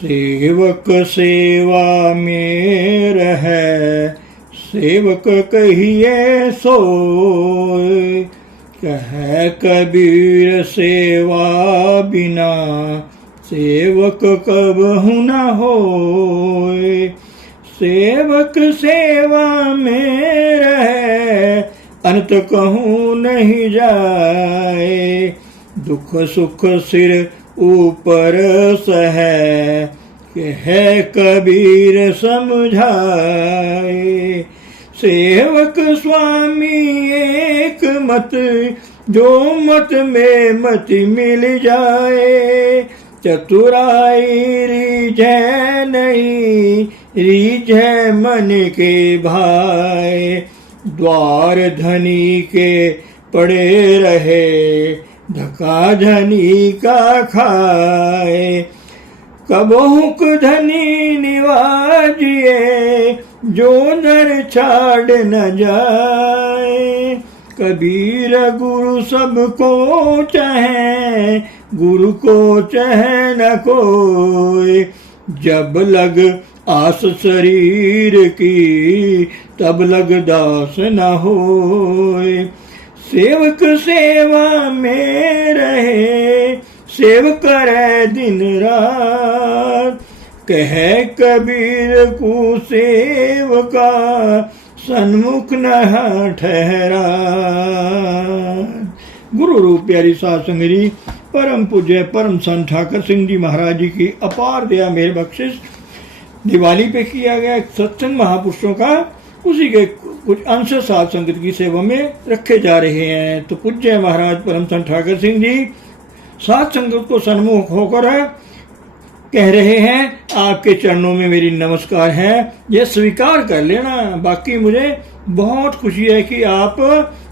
सेवक सेवा में रहे, सेवक कहिए सोए। कहे कबीर सेवा बिना, सेवक कबहु न होए। सेवक सेवा में रहे, अंत कहूँ नहीं जाए। दुख सुख सिर ऊपर सहे, है कबीर समझाए। सेवक स्वामी एक मत, जो मत में मति मिल जाए। चतुराई रीझै नहीं, रीझै मन के भाए। द्वार धनी के पड़े रहे, धका धनी का खाए। कबहुक धनी निवाजिए, जो नर छाड़ न जाए। कबीर गुरु सबको चाहे, गुरु को चाहे न कोई। जब लग आस शरीर की, तब लग दास न होए। सेवक सेवा में रहे, सेव करे दिन रात। कहे कबीर को सेवका, सन्मुख न ठहरा। गुरु रूप प्यारी साध संगरी परम पूज्य परम संत ठाकर सिंह जी महाराज जी की अपार दया मेहर बख्शिश दिवाली पे किया गया सत्संग महापुरुषों का, उसी के कुछ अंश साध संगत की सेवा में रखे जा रहे हैं। तो पूज्य महाराज परम संत ठाकर सिंह जी साध संगत को सन्मुख होकर कह रहे हैं, आपके चरणों में मेरी नमस्कार है, ये स्वीकार कर लेना। बाकी मुझे बहुत खुशी है कि आप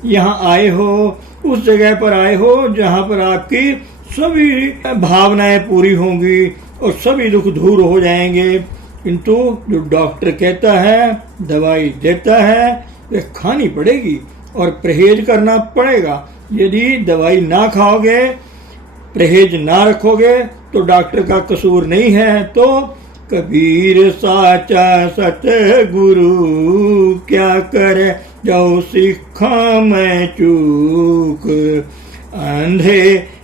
यहाँ आए हो, उस जगह पर आए हो जहाँ पर आपकी सभी भावनाएं पूरी होंगी और सभी दुख दूर हो जाएंगे। किंतु जो डॉक्टर कहता है, दवाई देता है, वे खानी पड़ेगी और परहेज करना पड़ेगा। यदि दवाई ना खाओगे, परहेज ना रखोगे, तो डॉक्टर का कसूर नहीं है। तो कबीर साचा सतगुरु, क्या करे जो सिखा मैं चूक। अंधे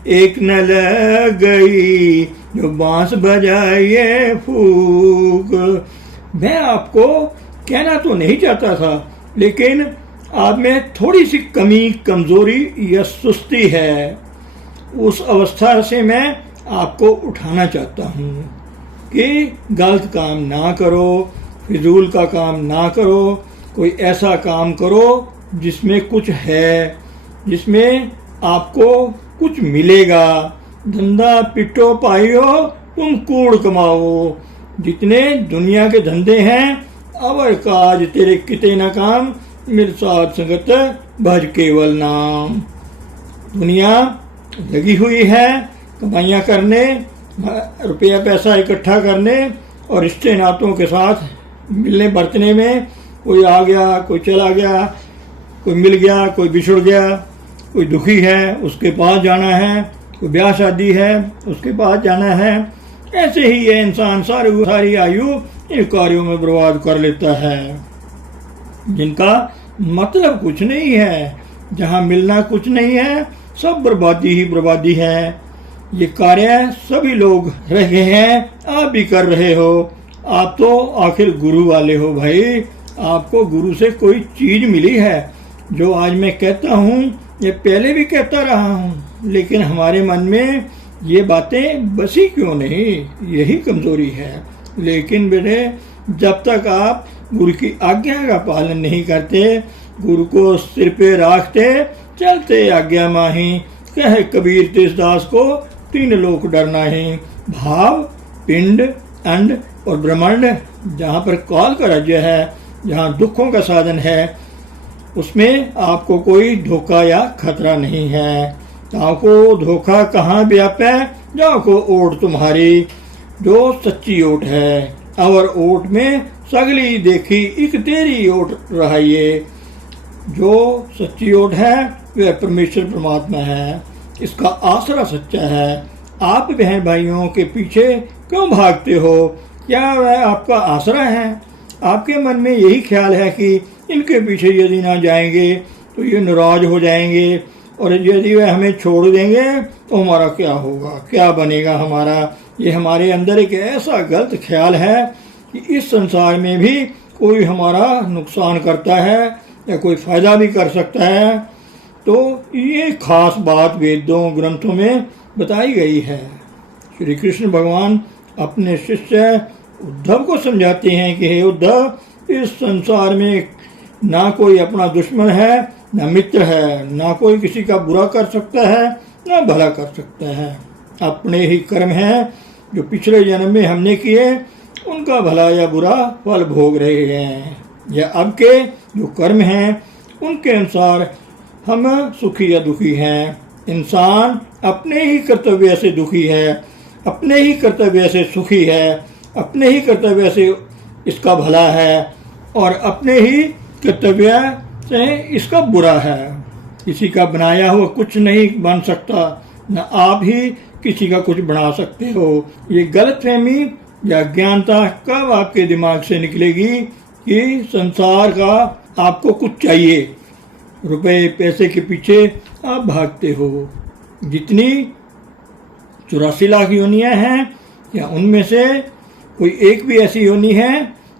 एक न लग गई, जो बांस बजाए फूक। मैं आपको कहना तो नहीं चाहता था, लेकिन आप में थोड़ी सी कमी, कमजोरी या सुस्ती है। उस अवस्था से मैं आपको उठाना चाहता हूँ कि गलत काम ना करो, फिजूल का काम ना करो, कोई ऐसा काम करो जिसमें कुछ है, जिसमें आपको कुछ मिलेगा। धंधा पिटो पाइयो, तुम कूड़ कमाओ। जितने दुनिया के धंधे हैं, अवर काज तेरे किते न काम, मेरे साथ संगत भज केवल नाम। दुनिया लगी हुई है कमाइयाँ करने, रुपया पैसा इकट्ठा करने और रिश्ते नातों के साथ मिलने बरतने में। कोई आ गया, कोई चला गया, कोई मिल गया, कोई बिछुड़ गया, कोई दुखी है उसके पास जाना है, कोई ब्याह शादी है उसके पास जाना है। ऐसे ही ये इंसान सारी आयु इन कार्यों में बर्बाद कर लेता है, जिनका मतलब कुछ नहीं है, जहाँ मिलना कुछ नहीं है, सब बर्बादी ही बर्बादी है। ये कार्य सभी लोग रहे हैं, आप भी कर रहे हो। आप तो आखिर गुरु वाले हो भाई, आपको गुरु से कोई चीज मिली है। जो आज मैं कहता हूँ, ये पहले भी कहता रहा हूँ, लेकिन हमारे मन में ये बातें बसी क्यों नहीं, यही कमजोरी है। लेकिन बेटे, जब तक आप गुरु की आज्ञा का पालन नहीं करते, गुरु को सिर पे रखते, चलते आज्ञा माही। कहे कबीर तिस दास को, तीन लोक डरना ही। भाव, पिंड, अंड और ब्रह्मांड, जहाँ पर काल का राज्य है, जहाँ दुखों का साधन है, उसमें आपको कोई धोखा या खतरा नहीं है। ताको धोखा कहाँ व्यापे, जाको ओट तुम्हारी, जो सच्ची ओट है। और ओट में सगली देखी, एक तेरी ओट रहाइए। जो सच्ची ओट है वह परमेश्वर परमात्मा है, इसका आसरा सच्चा है। आप बहन भाइयों के पीछे क्यों भागते हो? क्या वह आपका आसरा है? आपके मन में यही ख्याल है कि इनके पीछे यदि ना जाएंगे तो ये नाराज हो जाएंगे, और यदि वह हमें छोड़ देंगे तो हमारा क्या होगा, क्या बनेगा हमारा। ये हमारे अंदर एक ऐसा गलत ख्याल है कि इस संसार में भी कोई हमारा नुकसान करता है या कोई फायदा भी कर सकता है। तो ये खास बात वेदों ग्रंथों में बताई गई है। श्री कृष्ण भगवान अपने शिष्य उद्धव को समझाते हैं कि हे उद्धव, इस संसार में ना कोई अपना दुश्मन है ना मित्र है, ना कोई किसी का बुरा कर सकता है ना भला कर सकता है। अपने ही कर्म हैं जो पिछले जन्म में हमने किए, उनका भला या बुरा फल भोग रहे हैं, या अब के जो कर्म हैं उनके अनुसार हम सुखी या दुखी हैं। इंसान अपने ही कर्तव्य से दुखी है, अपने ही कर्तव्य से सुखी है, अपने ही कर्तव्य से इसका भला है और अपने ही कर्तव्य से इसका बुरा है। किसी का बनाया हुआ कुछ नहीं बन सकता, न आप ही किसी का कुछ बना सकते हो। ये गलतफहमी या अज्ञानता कब आपके दिमाग से निकलेगी कि संसार का आपको कुछ चाहिए, रुपए पैसे के पीछे आप भागते हो। जितनी 84 लाख योनियां हैं, या उनमें से कोई एक भी ऐसी योनि है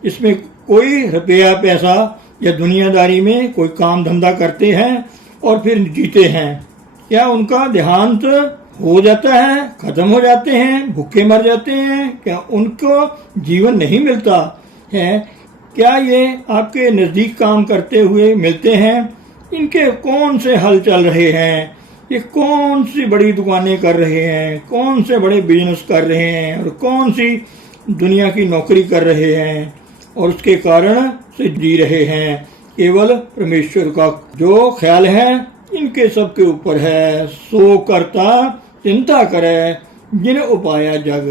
जिसमें कोई रुपया पैसा या दुनियादारी में कोई काम धंधा करते हैं और फिर जीते हैं? क्या उनका देहांत हो जाता है, खत्म हो जाते हैं, भूखे मर जाते हैं? क्या उनको जीवन नहीं मिलता है? क्या ये आपके नज़दीक काम करते हुए मिलते हैं? इनके कौन से हल चल रहे हैं? ये कौन सी बड़ी दुकानें कर रहे हैं, कौन से बड़े बिजनेस कर रहे हैं, और कौन सी दुनिया की नौकरी कर रहे हैं और उसके कारण से जी रहे हैं? केवल परमेश्वर का जो ख्याल है इनके सबके ऊपर है। सो करता चिंता करे जिन उपाया जग,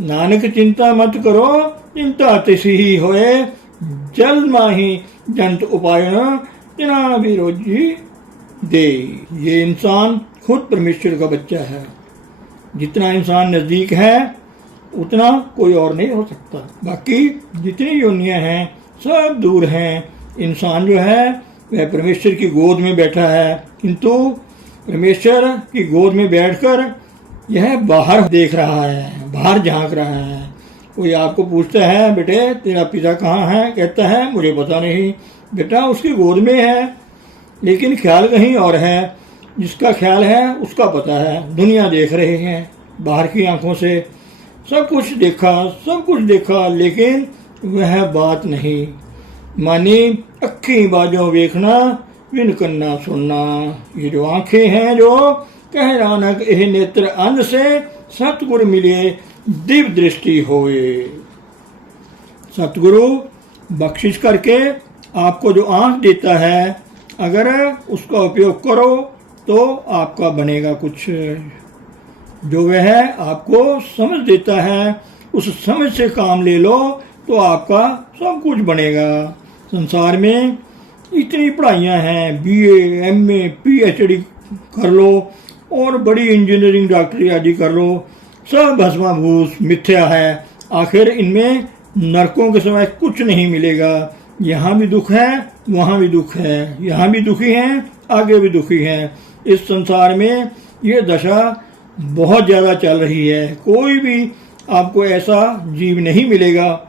नानक चिंता मत करो चिंता तिसी ही होए, जल माही जंत उपाय जना भी रोजी दे। ये इंसान खुद परमेश्वर का बच्चा है। जितना इंसान नजदीक है उतना कोई और नहीं हो सकता। बाकी जितनी योनियां हैं सब दूर हैं। इंसान जो है वह परमेश्वर की गोद में बैठा है, किंतु परमेश्वर की गोद में बैठकर यह बाहर देख रहा है, बाहर झांक रहा है। कोई आपको पूछता है बेटे तेरा पिता कहाँ है, कहता है मुझे पता नहीं। बेटा उसकी गोद में है, लेकिन ख्याल कहीं और है। जिसका ख्याल है उसका पता है। दुनिया देख रहे हैं बाहर की आंखों से, सब कुछ देखा, लेकिन वह बात नहीं मानी। अखी बाजों देखना बिन कन्ना सुनना। ये जो आंखें हैं जो कह नानक यह नेत्र अंध से सतगुरु मिले दिव्य दृष्टि होए। सतगुरु बख्शिश करके आपको जो आंख देता है, अगर उसका उपयोग करो तो आपका बनेगा कुछ। जो वह आपको समझ देता है, उस समझ से काम ले लो तो आपका सब कुछ बनेगा। संसार में इतनी पढ़ाइयाँ हैं, बीए, एमए, पीएचडी कर लो और बड़ी इंजीनियरिंग डॉक्टरी आदि कर लो, सब भस्माभूस मिथ्या है। आखिर इनमें नरकों के सिवाय कुछ नहीं मिलेगा। यहाँ भी दुख है, वहाँ भी दुख है, यहाँ भी दुखी हैं, आगे भी दुखी हैं। इस संसार में ये दशा बहुत ज़्यादा चल रही है। कोई भी आपको ऐसा जीव नहीं मिलेगा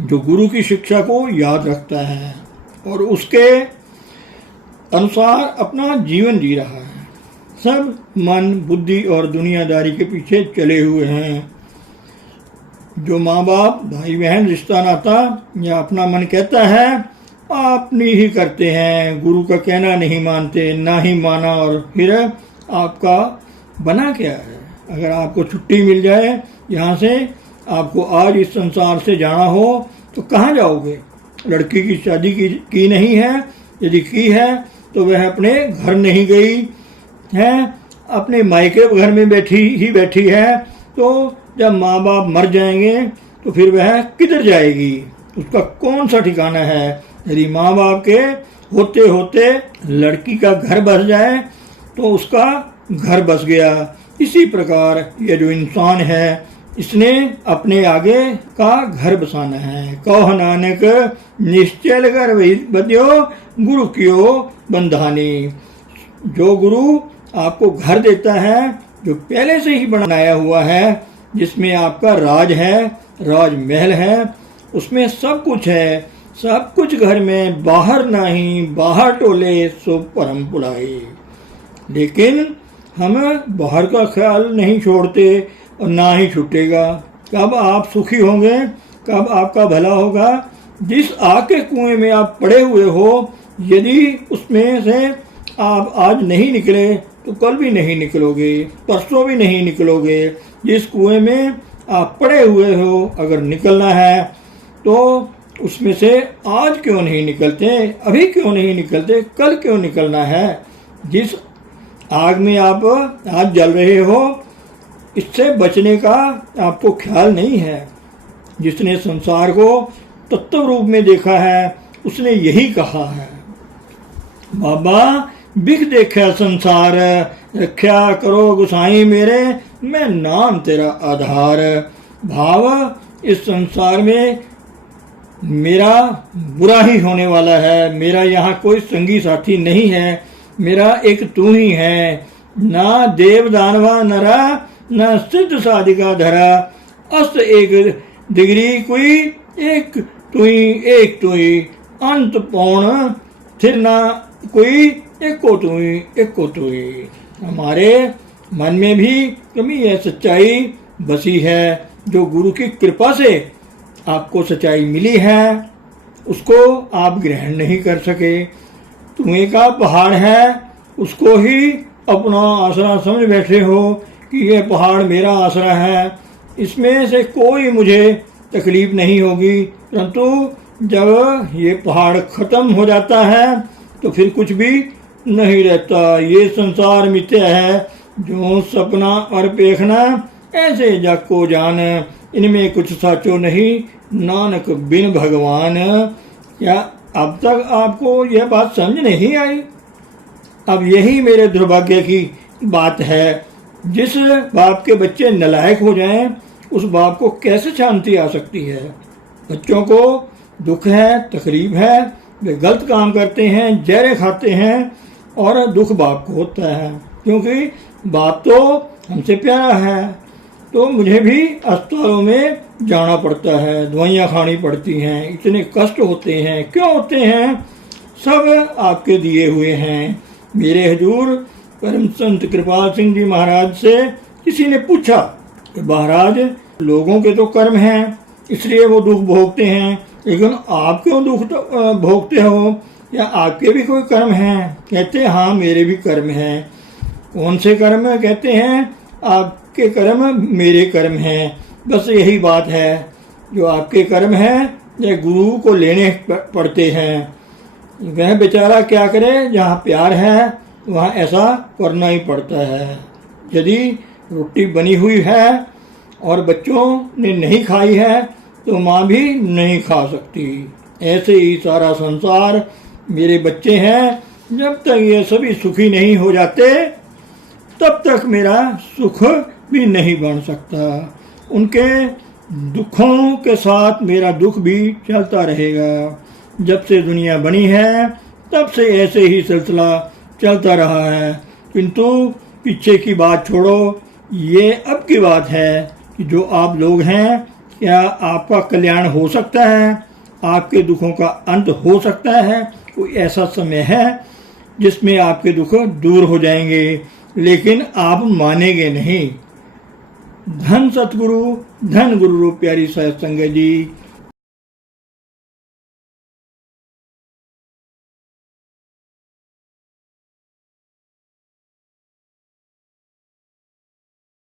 जो गुरु की शिक्षा को याद रखता है और उसके अनुसार अपना जीवन जी रहा है। सब मन, बुद्धि और दुनियादारी के पीछे चले हुए हैं। जो माँ बाप, भाई बहन, रिश्ता नाता या अपना मन कहता है अपनी ही करते हैं, गुरु का कहना नहीं मानते, ना ही माना, और फिर आपका बना क्या है? अगर आपको छुट्टी मिल जाए यहाँ से, आपको आज इस संसार से जाना हो तो कहाँ जाओगे? लड़की की शादी की नहीं है, यदि की है तो वह अपने घर नहीं गई है, अपने मायके घर में बैठी है। तो जब माँ बाप मर जाएंगे तो फिर वह किधर जाएगी? उसका कौन सा ठिकाना है? यदि माँ बाप के होते होते लड़की का घर बस जाए तो उसका घर बस गया। इसी प्रकार ये जो इंसान है इसने अपने आगे का घर बसाना है। कहो नानक निश्चल कर बध्यो गुरु कियो बंधानी। जो गुरु आपको घर देता है, जो पहले से ही बनाया हुआ है, जिसमें आपका राज है, राजमहल है, उसमें सब कुछ है, सब कुछ घर में, बाहर नहीं, बाहर टोले सो परम पुलाए। लेकिन हम बाहर का ख्याल नहीं छोड़ते और ना ही छूटेगा। कब आप सुखी होंगे, कब आपका भला होगा? जिस आग के कुएं में आप पड़े हुए हो, यदि उसमें से आप आज नहीं निकले तो कल भी नहीं निकलोगे, परसों भी नहीं निकलोगे। जिस कुएं में आप पड़े हुए हो, अगर निकलना है तो उसमें से आज क्यों नहीं निकलते, अभी क्यों नहीं निकलते, कल क्यों निकलना है? जिस आग में आप आज जल रहे हो, इससे बचने का आपको ख्याल नहीं है। जिसने संसार को तत्व रूप में देखा है, उसने यही कहा है, बाबा बिख देखा संसार, रख्या करो गुसाई मेरे, मैं नाम तेरा आधार। भाव इस संसार में मेरा बुरा ही होने वाला है, मेरा यहाँ कोई संगी साथी नहीं है, मेरा एक तू ही है। ना देव दानवा नरा, न सिद्ध साधिका धरा, अस्त एक दिगरी कोई, एक तुई अंत पौन, फिर ना कोई एको तुई। हमारे मन में भी कमी है, सच्चाई बसी है। जो गुरु की कृपा से आपको सच्चाई मिली है, उसको आप ग्रहण नहीं कर सके। तुम्हें का पहाड़ है, उसको ही अपना आसरा समझ बैठे हो कि ये पहाड़ मेरा आसरा है, इसमें से कोई मुझे तकलीफ नहीं होगी। परंतु जब ये पहाड़ खत्म हो जाता है तो फिर कुछ भी नहीं रहता। ये संसार मिथ्या है, जो सपना और पेखना ऐसे जाको जान, इनमें कुछ साचो नहीं, नानक बिन भगवान। क्या अब तक आपको यह बात समझ नहीं आई? अब यही मेरे दुर्भाग्य की बात है। जिस बाप के बच्चे नालायक हो जाएं, उस बाप को कैसे शांति आ सकती है? बच्चों को दुख है, तकलीफ है, वे गलत काम करते हैं, जहरें खाते हैं, और दुख बाप को होता है, क्योंकि बाप तो हमसे प्यारा है। तो मुझे भी अस्पतालों में जाना पड़ता है, दवाइयाँ खानी पड़ती हैं, इतने कष्ट होते हैं। क्यों होते हैं? सब आपके दिए हुए हैं। मेरे हजूर परम संत कृपाल सिंह जी महाराज से किसी ने पूछा कि महाराज, लोगों के तो कर्म हैं, इसलिए वो दुख भोगते हैं, लेकिन आप क्यों दुख भोगते हो? या आपके भी कोई कर्म हैं? कहते हैं हाँ, मेरे भी कर्म हैं। कौन से कर्म? कहते हैं आपके कर्म मेरे कर्म हैं। बस यही बात है। जो आपके कर्म हैं, ये गुरु को लेने पड़ते हैं। वह बेचारा क्या करे? जहाँ प्यार है वहाँ ऐसा करना ही पड़ता है। यदि रोटी बनी हुई है और बच्चों ने नहीं खाई है तो माँ भी नहीं खा सकती। ऐसे ही सारा संसार मेरे बच्चे हैं। जब तक ये सभी सुखी नहीं हो जाते, तब तक मेरा सुख भी नहीं बन सकता। उनके दुखों के साथ मेरा दुख भी चलता रहेगा। जब से दुनिया बनी है, तब से ऐसे ही सिलसिला चलता रहा है। किंतु पीछे की बात छोड़ो, ये अब की बात है कि जो आप लोग हैं, क्या आपका कल्याण हो सकता है? आपके दुखों का अंत हो सकता है? कोई ऐसा समय है जिसमें आपके दुख दूर हो जाएंगे, लेकिन आप मानेंगे नहीं। धन सतगुरु, धन गुरु रूप प्यारी सत्संग जी।